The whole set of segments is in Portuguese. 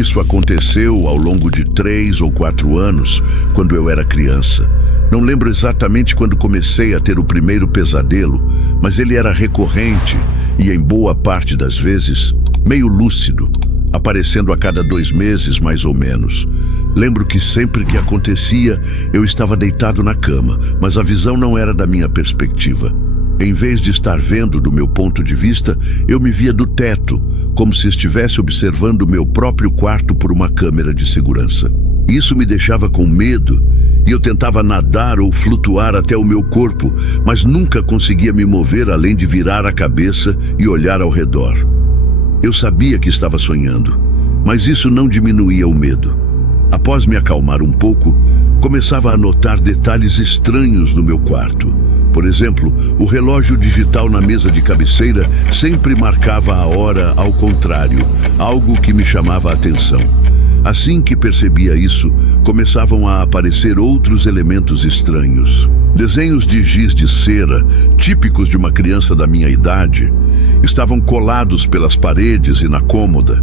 Isso aconteceu ao longo de 3 ou 4 anos, quando eu era criança. Não lembro exatamente quando comecei a ter o primeiro pesadelo, mas ele era recorrente e, em boa parte das vezes, meio lúcido, aparecendo a cada 2 meses mais ou menos. Lembro que sempre que acontecia, eu estava deitado na cama, mas a visão não era da minha perspectiva. Em vez de estar vendo do meu ponto de vista, eu me via do teto, como se estivesse observando o meu próprio quarto por uma câmera de segurança. Isso me deixava com medo e eu tentava nadar ou flutuar até o meu corpo, mas nunca conseguia me mover além de virar a cabeça e olhar ao redor. Eu sabia que estava sonhando, mas isso não diminuía o medo. Após me acalmar um pouco, começava a notar detalhes estranhos no meu quarto. Por exemplo, o relógio digital na mesa de cabeceira sempre marcava a hora ao contrário, algo que me chamava a atenção. Assim que percebia isso, começavam a aparecer outros elementos estranhos. Desenhos de giz de cera, típicos de uma criança da minha idade, estavam colados pelas paredes e na cômoda,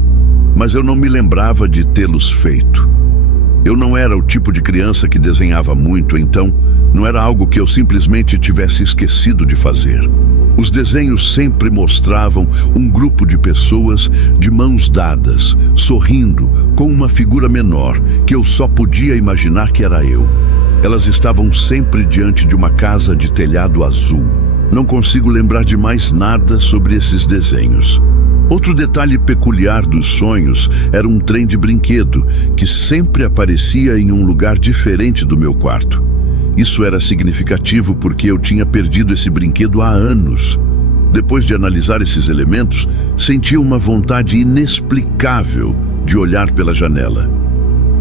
mas eu não me lembrava de tê-los feito. Eu não era o tipo de criança que desenhava muito, então não era algo que eu simplesmente tivesse esquecido de fazer. Os desenhos sempre mostravam um grupo de pessoas de mãos dadas, sorrindo, com uma figura menor, que eu só podia imaginar que era eu. Elas estavam sempre diante de uma casa de telhado azul. Não consigo lembrar de mais nada sobre esses desenhos. Outro detalhe peculiar dos sonhos era um trem de brinquedo que sempre aparecia em um lugar diferente do meu quarto. Isso era significativo porque eu tinha perdido esse brinquedo há anos. Depois de analisar esses elementos, sentia uma vontade inexplicável de olhar pela janela.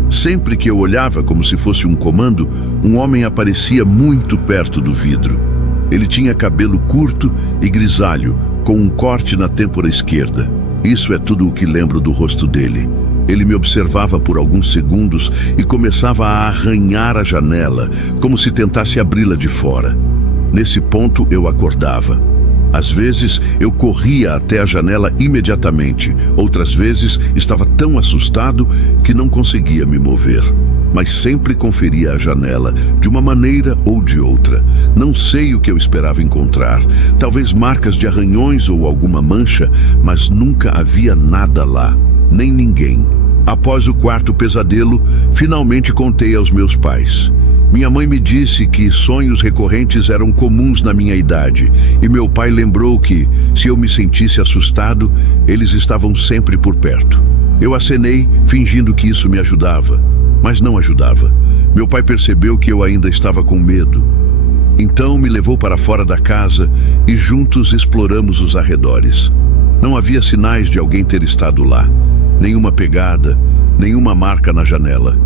Sempre que eu olhava como se fosse um comando, um homem aparecia muito perto do vidro. Ele tinha cabelo curto e grisalho, com um corte na têmpora esquerda. Isso é tudo o que lembro do rosto dele. Ele me observava por alguns segundos e começava a arranhar a janela, como se tentasse abri-la de fora. Nesse ponto eu acordava. Às vezes eu corria até a janela imediatamente, outras vezes estava tão assustado que não conseguia me mover. Mas sempre conferia a janela, de uma maneira ou de outra. Não sei o que eu esperava encontrar. Talvez marcas de arranhões ou alguma mancha, mas nunca havia nada lá, nem ninguém. Após o quarto pesadelo, finalmente contei aos meus pais. Minha mãe me disse que sonhos recorrentes eram comuns na minha idade, e meu pai lembrou que, se eu me sentisse assustado, eles estavam sempre por perto. Eu acenei, fingindo que isso me ajudava. Mas não ajudava. Meu pai percebeu que eu ainda estava com medo. Então me levou para fora da casa e juntos exploramos os arredores. Não havia sinais de alguém ter estado lá. Nenhuma pegada, nenhuma marca na janela.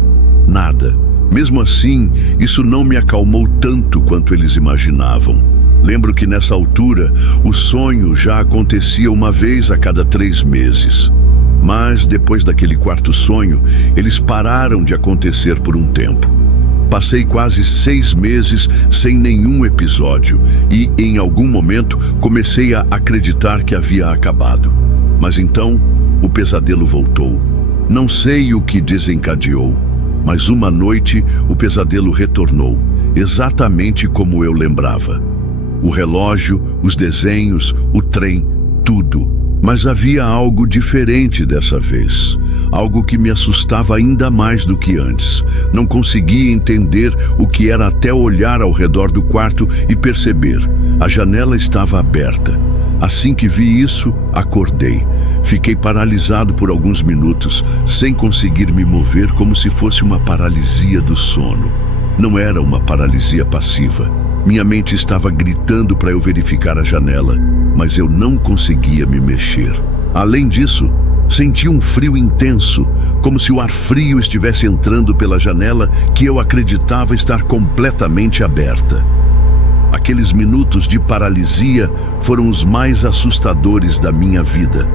Nada. Mesmo assim, isso não me acalmou tanto quanto eles imaginavam. Lembro que nessa altura, o sonho já acontecia uma vez a cada 3 meses. Mas, depois daquele quarto sonho, eles pararam de acontecer por um tempo. Passei quase 6 meses sem nenhum episódio e, em algum momento, comecei a acreditar que havia acabado. Mas então, o pesadelo voltou. Não sei o que desencadeou, mas uma noite o pesadelo retornou, exatamente como eu lembrava. O relógio, os desenhos, o trem, tudo. Mas havia algo diferente dessa vez, algo que me assustava ainda mais do que antes. Não conseguia entender o que era até olhar ao redor do quarto e perceber. A janela estava aberta. Assim que vi isso, acordei. Fiquei paralisado por alguns minutos, sem conseguir me mover, como se fosse uma paralisia do sono. Não era uma paralisia passiva. Minha mente estava gritando para eu verificar a janela, mas eu não conseguia me mexer. Além disso, senti um frio intenso, como se o ar frio estivesse entrando pela janela que eu acreditava estar completamente aberta. Aqueles minutos de paralisia foram os mais assustadores da minha vida.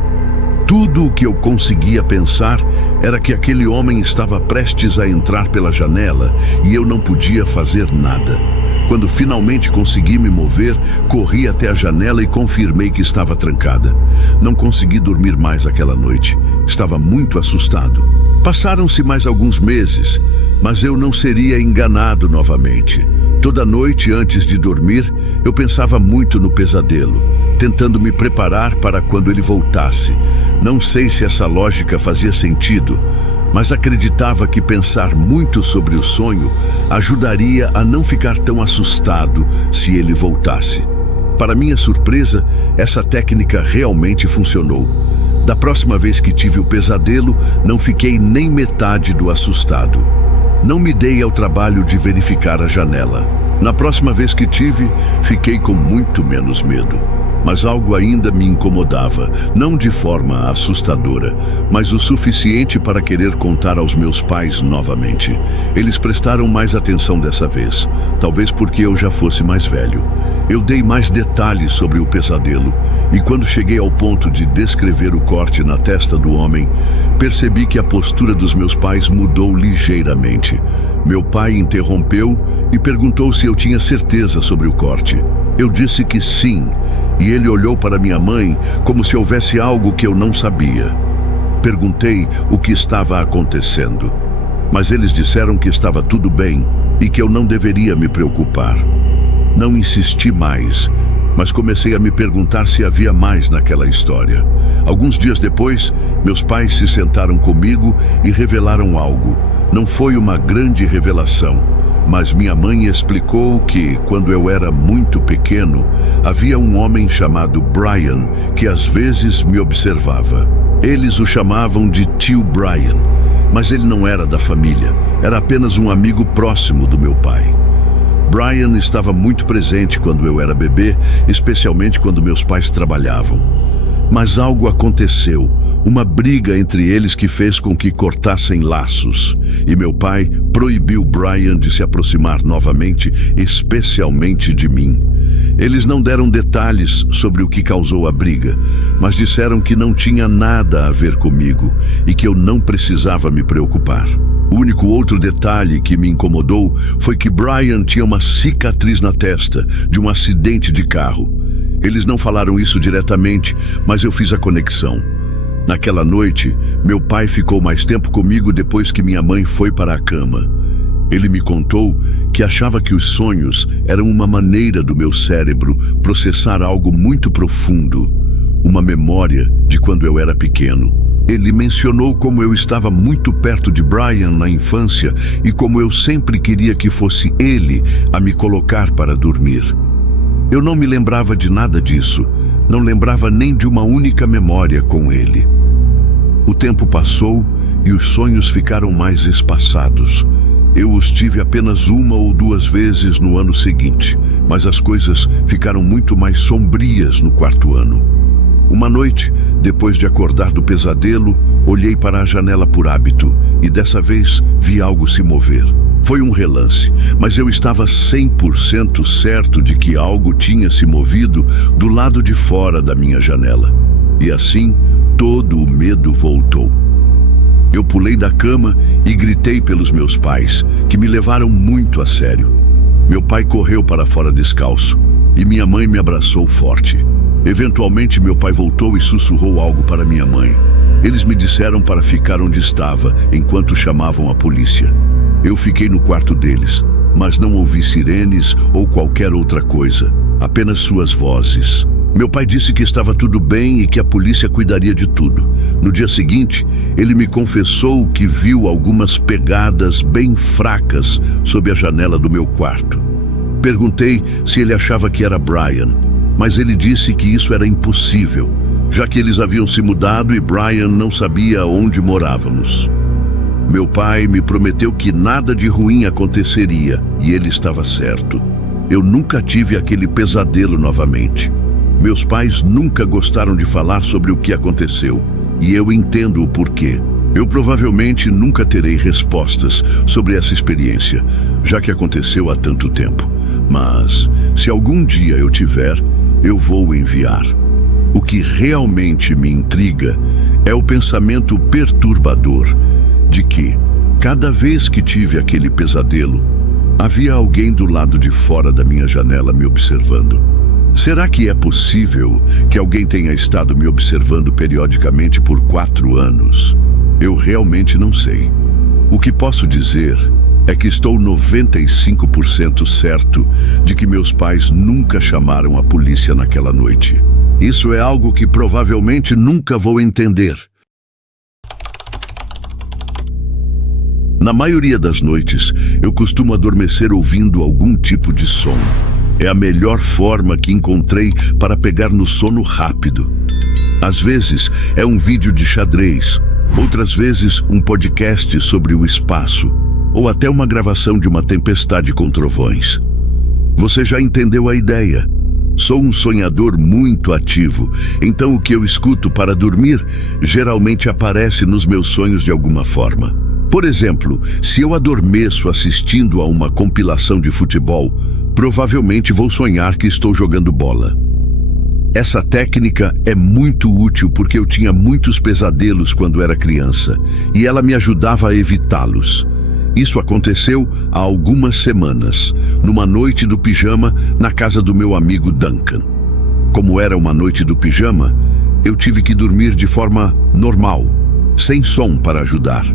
Tudo o que eu conseguia pensar era que aquele homem estava prestes a entrar pela janela e eu não podia fazer nada. Quando finalmente consegui me mover, corri até a janela e confirmei que estava trancada. Não consegui dormir mais aquela noite. Estava muito assustado. Passaram-se mais alguns meses, mas eu não seria enganado novamente. Toda noite, antes de dormir, eu pensava muito no pesadelo, tentando me preparar para quando ele voltasse. Não sei se essa lógica fazia sentido, mas acreditava que pensar muito sobre o sonho ajudaria a não ficar tão assustado se ele voltasse. Para minha surpresa, essa técnica realmente funcionou. Da próxima vez que tive o pesadelo, não fiquei nem metade do assustado. Não me dei ao trabalho de verificar a janela. Na próxima vez que tive, fiquei com muito menos medo. Mas algo ainda me incomodava, não de forma assustadora, mas o suficiente para querer contar aos meus pais novamente. Eles prestaram mais atenção dessa vez, talvez porque eu já fosse mais velho. Eu dei mais detalhes sobre o pesadelo, e quando cheguei ao ponto de descrever o corte na testa do homem, percebi que a postura dos meus pais mudou ligeiramente. Meu pai interrompeu e perguntou se eu tinha certeza sobre o corte. Eu disse que sim, e ele olhou para minha mãe como se houvesse algo que eu não sabia. Perguntei o que estava acontecendo, mas eles disseram que estava tudo bem e que eu não deveria me preocupar. Não insisti mais, mas comecei a me perguntar se havia mais naquela história. Alguns dias depois, meus pais se sentaram comigo e revelaram algo. Não foi uma grande revelação, mas minha mãe explicou que, quando eu era muito pequeno, havia um homem chamado Brian que às vezes me observava. Eles o chamavam de tio Brian, mas ele não era da família, era apenas um amigo próximo do meu pai. Brian estava muito presente quando eu era bebê, especialmente quando meus pais trabalhavam. Mas algo aconteceu, uma briga entre eles que fez com que cortassem laços, e meu pai proibiu Brian de se aproximar novamente, especialmente de mim. Eles não deram detalhes sobre o que causou a briga, mas disseram que não tinha nada a ver comigo e que eu não precisava me preocupar. O único outro detalhe que me incomodou foi que Brian tinha uma cicatriz na testa de um acidente de carro. Eles não falaram isso diretamente, mas eu fiz a conexão. Naquela noite, meu pai ficou mais tempo comigo depois que minha mãe foi para a cama. Ele me contou que achava que os sonhos eram uma maneira do meu cérebro processar algo muito profundo, uma memória de quando eu era pequeno. Ele mencionou como eu estava muito perto de Brian na infância e como eu sempre queria que fosse ele a me colocar para dormir. Eu não me lembrava de nada disso, não lembrava nem de uma única memória com ele. O tempo passou e os sonhos ficaram mais espaçados. Eu os tive apenas uma ou duas vezes no ano seguinte, mas as coisas ficaram muito mais sombrias no quarto ano. Uma noite, depois de acordar do pesadelo, olhei para a janela por hábito e dessa vez vi algo se mover. Foi um relance, mas eu estava 100% certo de que algo tinha se movido do lado de fora da minha janela. E assim, todo o medo voltou. Eu pulei da cama e gritei pelos meus pais, que me levaram muito a sério. Meu pai correu para fora descalço e minha mãe me abraçou forte. Eventualmente, meu pai voltou e sussurrou algo para minha mãe. Eles me disseram para ficar onde estava enquanto chamavam a polícia. Eu fiquei no quarto deles, mas não ouvi sirenes ou qualquer outra coisa, apenas suas vozes. Meu pai disse que estava tudo bem e que a polícia cuidaria de tudo. No dia seguinte, ele me confessou que viu algumas pegadas bem fracas sob a janela do meu quarto. Perguntei se ele achava que era Brian, mas ele disse que isso era impossível, já que eles haviam se mudado e Brian não sabia onde morávamos. Meu pai me prometeu que nada de ruim aconteceria, e ele estava certo. Eu nunca tive aquele pesadelo novamente. Meus pais nunca gostaram de falar sobre o que aconteceu, e eu entendo o porquê. Eu provavelmente nunca terei respostas sobre essa experiência, já que aconteceu há tanto tempo. Mas, se algum dia eu tiver, eu vou enviar. O que realmente me intriga é o pensamento perturbador de que, cada vez que tive aquele pesadelo, havia alguém do lado de fora da minha janela me observando. Será que é possível que alguém tenha estado me observando periodicamente por 4 anos? Eu realmente não sei. O que posso dizer é que estou 95% certo de que meus pais nunca chamaram a polícia naquela noite. Isso é algo que provavelmente nunca vou entender. Na maioria das noites, eu costumo adormecer ouvindo algum tipo de som. É a melhor forma que encontrei para pegar no sono rápido. Às vezes, é um vídeo de xadrez, outras vezes um podcast sobre o espaço, ou até uma gravação de uma tempestade com trovões. Você já entendeu a ideia? Sou um sonhador muito ativo, então o que eu escuto para dormir geralmente aparece nos meus sonhos de alguma forma. Por exemplo, se eu adormeço assistindo a uma compilação de futebol, provavelmente vou sonhar que estou jogando bola. Essa técnica é muito útil porque eu tinha muitos pesadelos quando era criança, e ela me ajudava a evitá-los. Isso aconteceu há algumas semanas, numa noite do pijama na casa do meu amigo Duncan. Como era uma noite do pijama, eu tive que dormir de forma normal, sem som para ajudar.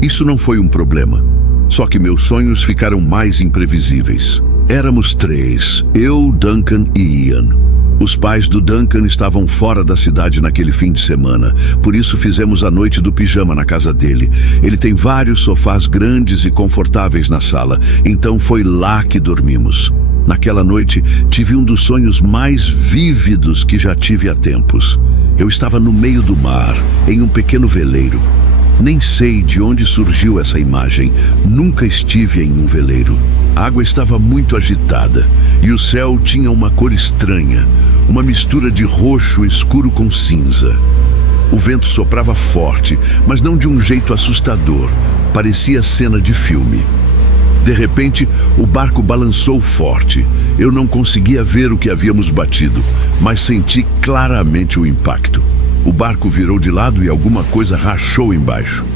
Isso não foi um problema, só que meus sonhos ficaram mais imprevisíveis. Éramos 3, eu, Duncan e Ian. Os pais do Duncan estavam fora da cidade naquele fim de semana, por isso fizemos a noite do pijama na casa dele. Ele tem vários sofás grandes e confortáveis na sala, então foi lá que dormimos. Naquela noite, tive um dos sonhos mais vívidos que já tive há tempos. Eu estava no meio do mar, em um pequeno veleiro. Nem sei de onde surgiu essa imagem. Nunca estive em um veleiro. A água estava muito agitada e o céu tinha uma cor estranha, uma mistura de roxo escuro com cinza. O vento soprava forte, mas não de um jeito assustador. Parecia cena de filme. De repente, o barco balançou forte. Eu não conseguia ver o que havíamos batido, mas senti claramente o impacto. O barco virou de lado e alguma coisa rachou embaixo.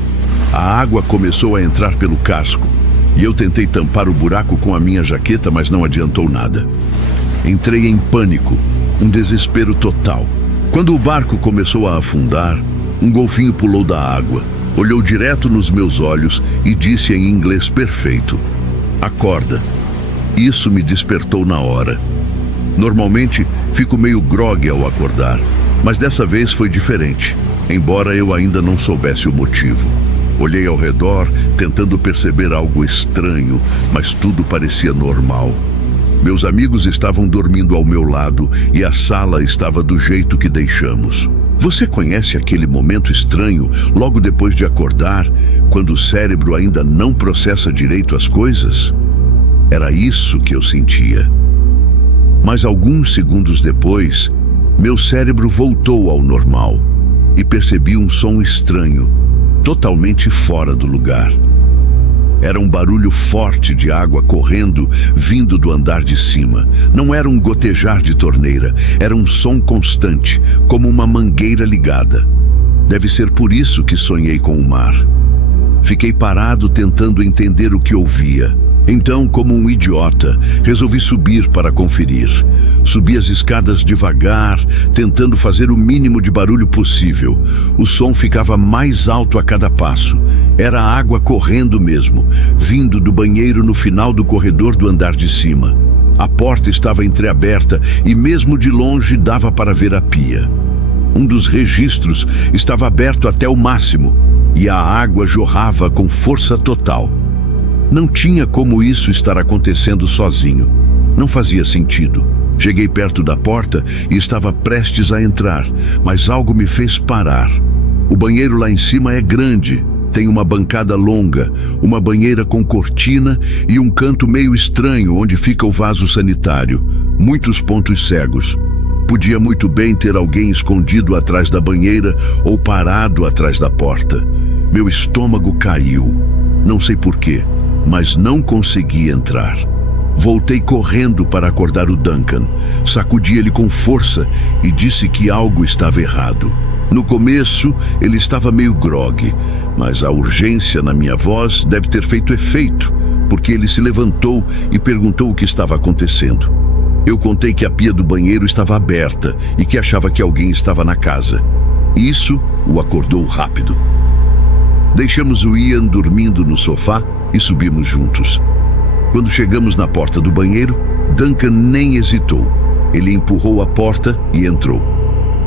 A água começou a entrar pelo casco e eu tentei tampar o buraco com a minha jaqueta, mas não adiantou nada. Entrei em pânico, um desespero total. Quando o barco começou a afundar, um golfinho pulou da água, olhou direto nos meus olhos e disse em inglês perfeito: "Acorda." Isso me despertou na hora. Normalmente, fico meio grogue ao acordar, mas dessa vez foi diferente, embora eu ainda não soubesse o motivo. Olhei ao redor, tentando perceber algo estranho, mas tudo parecia normal. Meus amigos estavam dormindo ao meu lado e a sala estava do jeito que deixamos. Você conhece aquele momento estranho logo depois de acordar, quando o cérebro ainda não processa direito as coisas? Era isso que eu sentia. Mas alguns segundos depois, meu cérebro voltou ao normal e percebi um som estranho, totalmente fora do lugar. Era um barulho forte de água correndo, vindo do andar de cima. Não era um gotejar de torneira, era um som constante, como uma mangueira ligada. Deve ser por isso que sonhei com o mar. Fiquei parado tentando entender o que ouvia. Então, como um idiota, resolvi subir para conferir. Subi as escadas devagar, tentando fazer o mínimo de barulho possível. O som ficava mais alto a cada passo. Era a água correndo mesmo, vindo do banheiro no final do corredor do andar de cima. A porta estava entreaberta e mesmo de longe dava para ver a pia. Um dos registros estava aberto até o máximo e a água jorrava com força total. Não tinha como isso estar acontecendo sozinho. Não fazia sentido. Cheguei perto da porta e estava prestes a entrar, mas algo me fez parar. O banheiro lá em cima é grande, tem uma bancada longa, uma banheira com cortina e um canto meio estranho onde fica o vaso sanitário. Muitos pontos cegos. Podia muito bem ter alguém escondido atrás da banheira ou parado atrás da porta. Meu estômago caiu. Não sei porquê, mas não consegui entrar. Voltei correndo para acordar o Duncan. Sacudi ele com força e disse que algo estava errado. No começo, ele estava meio grogue, mas a urgência na minha voz deve ter feito efeito, porque ele se levantou e perguntou o que estava acontecendo. Eu contei que a pia do banheiro estava aberta e que achava que alguém estava na casa. Isso o acordou rápido. Deixamos o Ian dormindo no sofá e subimos juntos. Quando chegamos na porta do banheiro, Duncan nem hesitou. Ele empurrou a porta e entrou.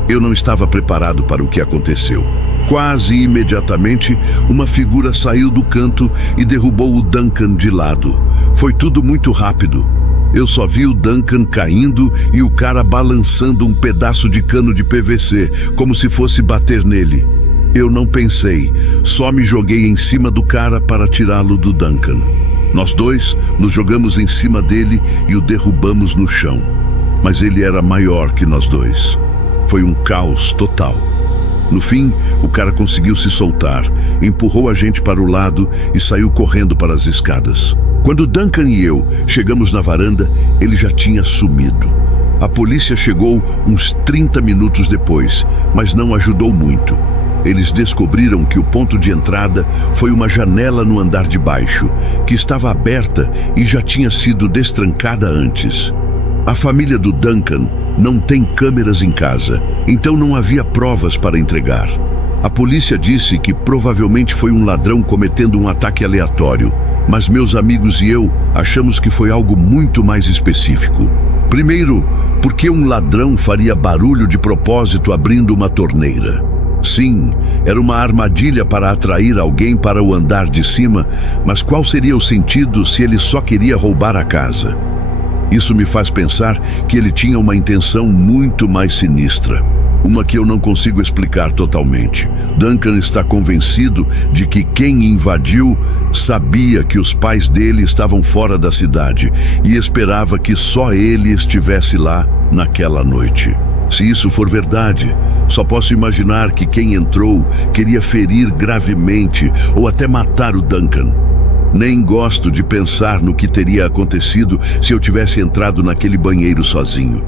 Eu não estava preparado para o que aconteceu. Quase imediatamente, uma figura saiu do canto e derrubou o Duncan de lado. Foi tudo muito rápido. Eu só vi o Duncan caindo e o cara balançando um pedaço de cano de PVC, como se fosse bater nele. Eu não pensei, só me joguei em cima do cara para tirá-lo do Duncan. Nós dois nos jogamos em cima dele e o derrubamos no chão. Mas ele era maior que nós dois. Foi um caos total. No fim, o cara conseguiu se soltar, empurrou a gente para o lado e saiu correndo para as escadas. Quando Duncan e eu chegamos na varanda, ele já tinha sumido. A polícia chegou uns 30 minutos depois, mas não ajudou muito. Eles descobriram que o ponto de entrada foi uma janela no andar de baixo, que estava aberta e já tinha sido destrancada antes. A família do Duncan não tem câmeras em casa, então não havia provas para entregar. A polícia disse que provavelmente foi um ladrão cometendo um ataque aleatório, mas meus amigos e eu achamos que foi algo muito mais específico. Primeiro, porque um ladrão faria barulho de propósito abrindo uma torneira? Sim, era uma armadilha para atrair alguém para o andar de cima, mas qual seria o sentido se ele só queria roubar a casa? Isso me faz pensar que ele tinha uma intenção muito mais sinistra. Uma que eu não consigo explicar totalmente. Duncan está convencido de que quem invadiu sabia que os pais dele estavam fora da cidade e esperava que só ele estivesse lá naquela noite. Se isso for verdade, só posso imaginar que quem entrou queria ferir gravemente ou até matar o Duncan. Nem gosto de pensar no que teria acontecido se eu tivesse entrado naquele banheiro sozinho.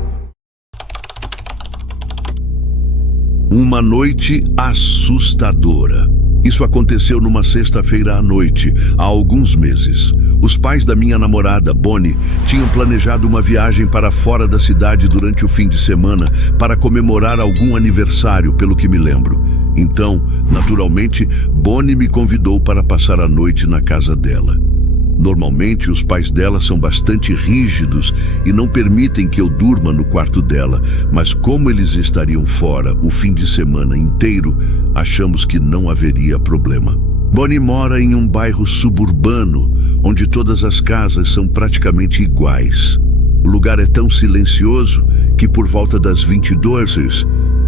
Uma noite assustadora. Isso aconteceu numa sexta-feira à noite, há alguns meses. Os pais da minha namorada, Bonnie, tinham planejado uma viagem para fora da cidade durante o fim de semana para comemorar algum aniversário, pelo que me lembro. Então, naturalmente, Bonnie me convidou para passar a noite na casa dela. Normalmente, os pais dela são bastante rígidos e não permitem que eu durma no quarto dela, mas como eles estariam fora o fim de semana inteiro, achamos que não haveria problema. Bonnie mora em um bairro suburbano, onde todas as casas são praticamente iguais. O lugar é tão silencioso que por volta das 22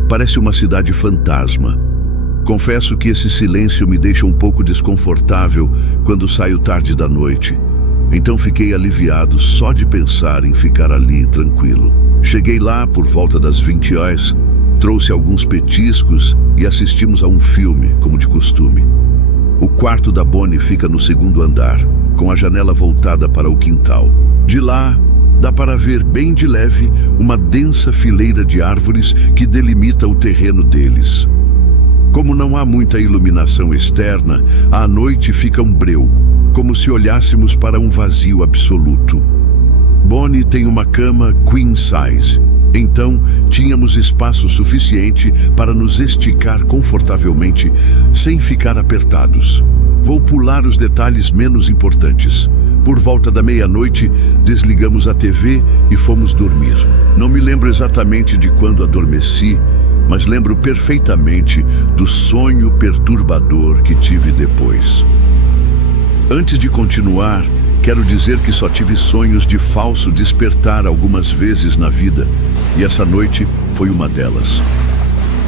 parece uma cidade fantasma. Confesso que esse silêncio me deixa um pouco desconfortável quando saio tarde da noite. Então fiquei aliviado só de pensar em ficar ali tranquilo. Cheguei lá por volta das 20 horas, trouxe alguns petiscos e assistimos a um filme, como de costume. O quarto da Bonnie fica no segundo andar, com a janela voltada para o quintal. De lá, dá para ver bem de leve uma densa fileira de árvores que delimita o terreno deles. Como não há muita iluminação externa, à noite fica um breu, como se olhássemos para um vazio absoluto. Bonnie tem uma cama queen size, então tínhamos espaço suficiente para nos esticar confortavelmente, sem ficar apertados. Vou pular os detalhes menos importantes. Por volta da meia-noite, desligamos a TV e fomos dormir. Não me lembro exatamente de quando adormeci, mas lembro perfeitamente do sonho perturbador que tive depois. Antes de continuar, quero dizer que só tive sonhos de falso despertar algumas vezes na vida, e essa noite foi uma delas.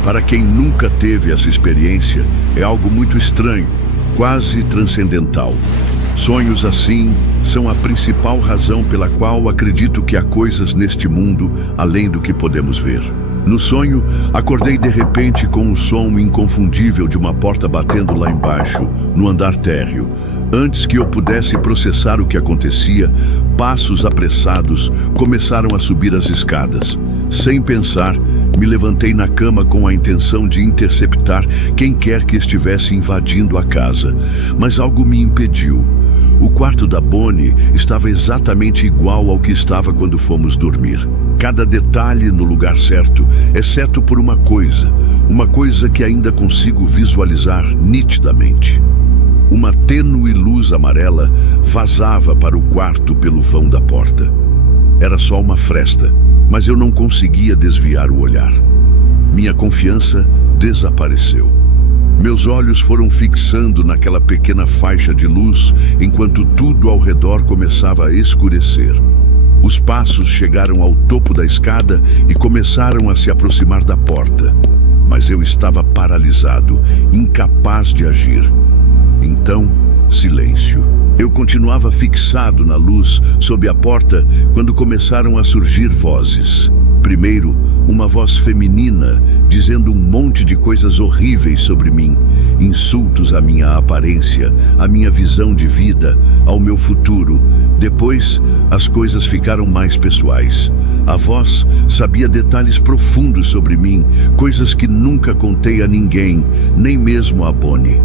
Para quem nunca teve essa experiência, é algo muito estranho, quase transcendental. Sonhos assim são a principal razão pela qual acredito que há coisas neste mundo além do que podemos ver. No sonho, acordei de repente com o som inconfundível de uma porta batendo lá embaixo, no andar térreo. Antes que eu pudesse processar o que acontecia, passos apressados começaram a subir as escadas. Sem pensar, me levantei na cama com a intenção de interceptar quem quer que estivesse invadindo a casa, mas algo me impediu. O quarto da Bonnie estava exatamente igual ao que estava quando fomos dormir. cada detalhe no lugar certo, exceto por uma coisa que ainda consigo visualizar nitidamente. Uma tênue luz amarela vazava para o quarto pelo vão da porta. Era só uma fresta, mas eu não conseguia desviar o olhar. Minha confiança desapareceu. Meus olhos foram fixando naquela pequena faixa de luz enquanto tudo ao redor começava a escurecer. Os passos chegaram ao topo da escada e começaram a se aproximar da porta. Mas eu estava paralisado, incapaz de agir. Então, silêncio. Eu continuava fixado na luz sob a porta quando começaram a surgir vozes. Primeiro, uma voz feminina dizendo um monte de coisas horríveis sobre mim, insultos à minha aparência, à minha visão de vida, ao meu futuro. Depois, as coisas ficaram mais pessoais. A voz sabia detalhes profundos sobre mim, coisas que nunca contei a ninguém, nem mesmo a Bonnie.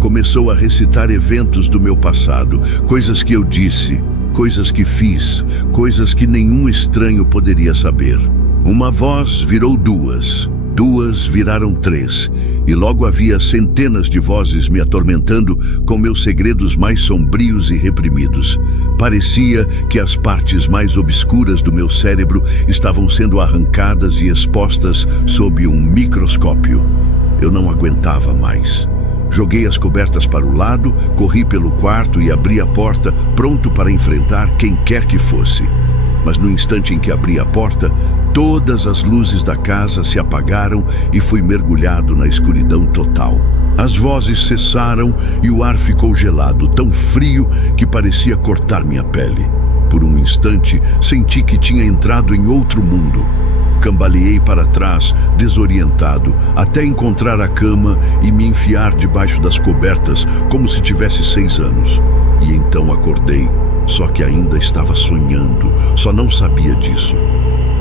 Começou a recitar eventos do meu passado, coisas que eu disse, coisas que fiz, coisas que nenhum estranho poderia saber. Uma voz virou duas viraram três, e logo havia centenas de vozes me atormentando com meus segredos mais sombrios e reprimidos. Parecia que as partes mais obscuras do meu cérebro estavam sendo arrancadas e expostas sob um microscópio. Eu não aguentava mais. Joguei as cobertas para o lado, corri pelo quarto e abri a porta, pronto para enfrentar quem quer que fosse. Mas no instante em que abri a porta, todas as luzes da casa se apagaram e fui mergulhado na escuridão total. As vozes cessaram e o ar ficou gelado, tão frio que parecia cortar minha pele. Por um instante, senti que tinha entrado em outro mundo. Cambaleei para trás, desorientado, até encontrar a cama e me enfiar debaixo das cobertas como se tivesse 6 anos. E então acordei, só que ainda estava sonhando, só não sabia disso.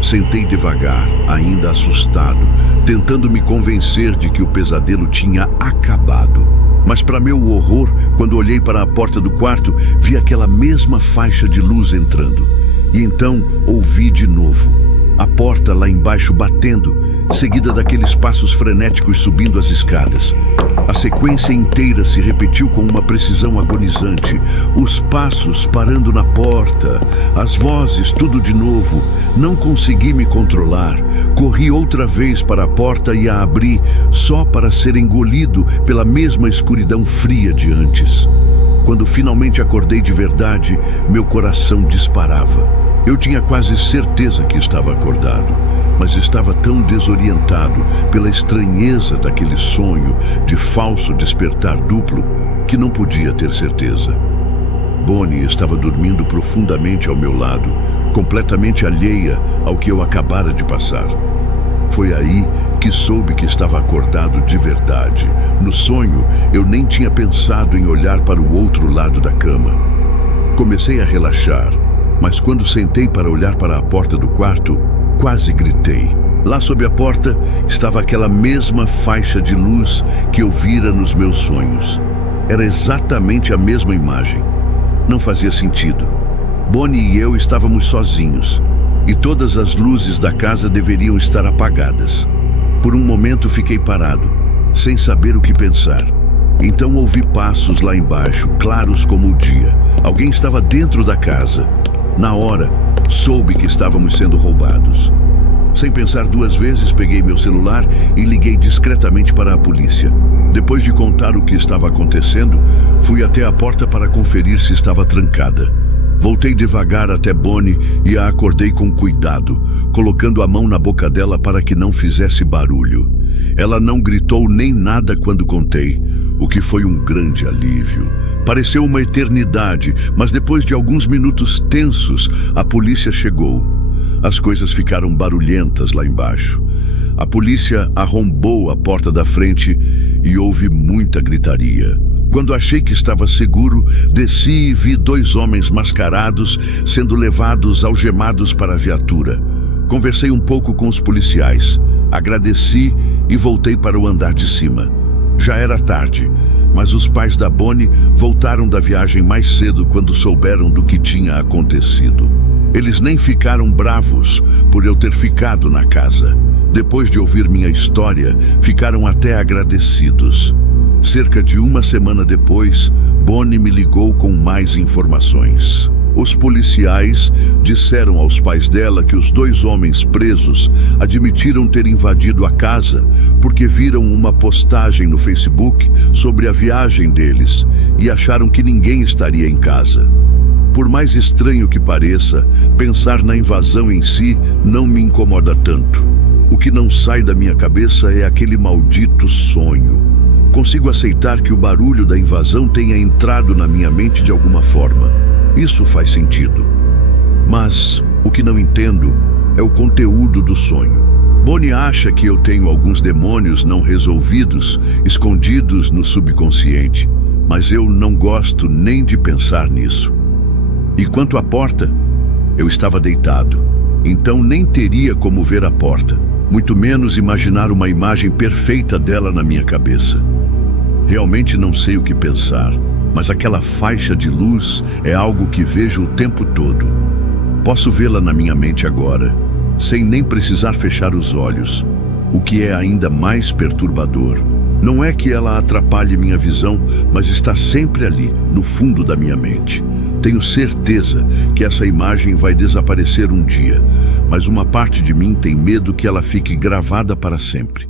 Sentei devagar, ainda assustado, tentando me convencer de que o pesadelo tinha acabado. Mas para meu horror, quando olhei para a porta do quarto, vi aquela mesma faixa de luz entrando. E então ouvi de novo. A porta lá embaixo batendo, seguida daqueles passos frenéticos subindo as escadas. A sequência inteira se repetiu com uma precisão agonizante. Os passos parando na porta, as vozes, tudo de novo. Não consegui me controlar. Corri outra vez para a porta e a abri, só para ser engolido pela mesma escuridão fria de antes. Quando finalmente acordei de verdade, meu coração disparava. Eu tinha quase certeza que estava acordado, mas estava tão desorientado pela estranheza daquele sonho de falso despertar duplo que não podia ter certeza. Bonnie estava dormindo profundamente ao meu lado, completamente alheia ao que eu acabara de passar. Foi aí que soube que estava acordado de verdade. No sonho, eu nem tinha pensado em olhar para o outro lado da cama. Comecei a relaxar. Mas quando sentei para olhar para a porta do quarto, quase gritei. Lá sob a porta estava aquela mesma faixa de luz que eu vira nos meus sonhos. Era exatamente a mesma imagem. Não fazia sentido. Bonnie e eu estávamos sozinhos, e todas as luzes da casa deveriam estar apagadas. Por um momento fiquei parado, sem saber o que pensar. Então ouvi passos lá embaixo, claros como o dia. Alguém estava dentro da casa. Na hora, soube que estávamos sendo roubados. Sem pensar 2 vezes, peguei meu celular e liguei discretamente para a polícia. Depois de contar o que estava acontecendo, fui até a porta para conferir se estava trancada. Voltei devagar até Bonnie e a acordei com cuidado, colocando a mão na boca dela para que não fizesse barulho. Ela não gritou nem nada quando contei, o que foi um grande alívio. Pareceu uma eternidade, mas depois de alguns minutos tensos, a polícia chegou. As coisas ficaram barulhentas lá embaixo. A polícia arrombou a porta da frente e houve muita gritaria. Quando achei que estava seguro, desci e vi 2 homens mascarados sendo levados algemados para a viatura. Conversei um pouco com os policiais, agradeci e voltei para o andar de cima. Já era tarde, mas os pais da Bonnie voltaram da viagem mais cedo quando souberam do que tinha acontecido. Eles nem ficaram bravos por eu ter ficado na casa. Depois de ouvir minha história, ficaram até agradecidos. Cerca de uma semana depois, Bonnie me ligou com mais informações. Os policiais disseram aos pais dela que os 2 homens presos admitiram ter invadido a casa porque viram uma postagem no Facebook sobre a viagem deles e acharam que ninguém estaria em casa. Por mais estranho que pareça, pensar na invasão em si não me incomoda tanto. O que não sai da minha cabeça é aquele maldito sonho. Consigo aceitar que o barulho da invasão tenha entrado na minha mente de alguma forma. Isso faz sentido. Mas o que não entendo é o conteúdo do sonho. Bonnie acha que eu tenho alguns demônios não resolvidos, escondidos no subconsciente, mas eu não gosto nem de pensar nisso. E quanto à porta, eu estava deitado, então nem teria como ver a porta, muito menos imaginar uma imagem perfeita dela na minha cabeça. Realmente não sei o que pensar, mas aquela faixa de luz é algo que vejo o tempo todo. Posso vê-la na minha mente agora, sem nem precisar fechar os olhos, o que é ainda mais perturbador. Não é que ela atrapalhe minha visão, mas está sempre ali, no fundo da minha mente. Tenho certeza que essa imagem vai desaparecer um dia, mas uma parte de mim tem medo que ela fique gravada para sempre.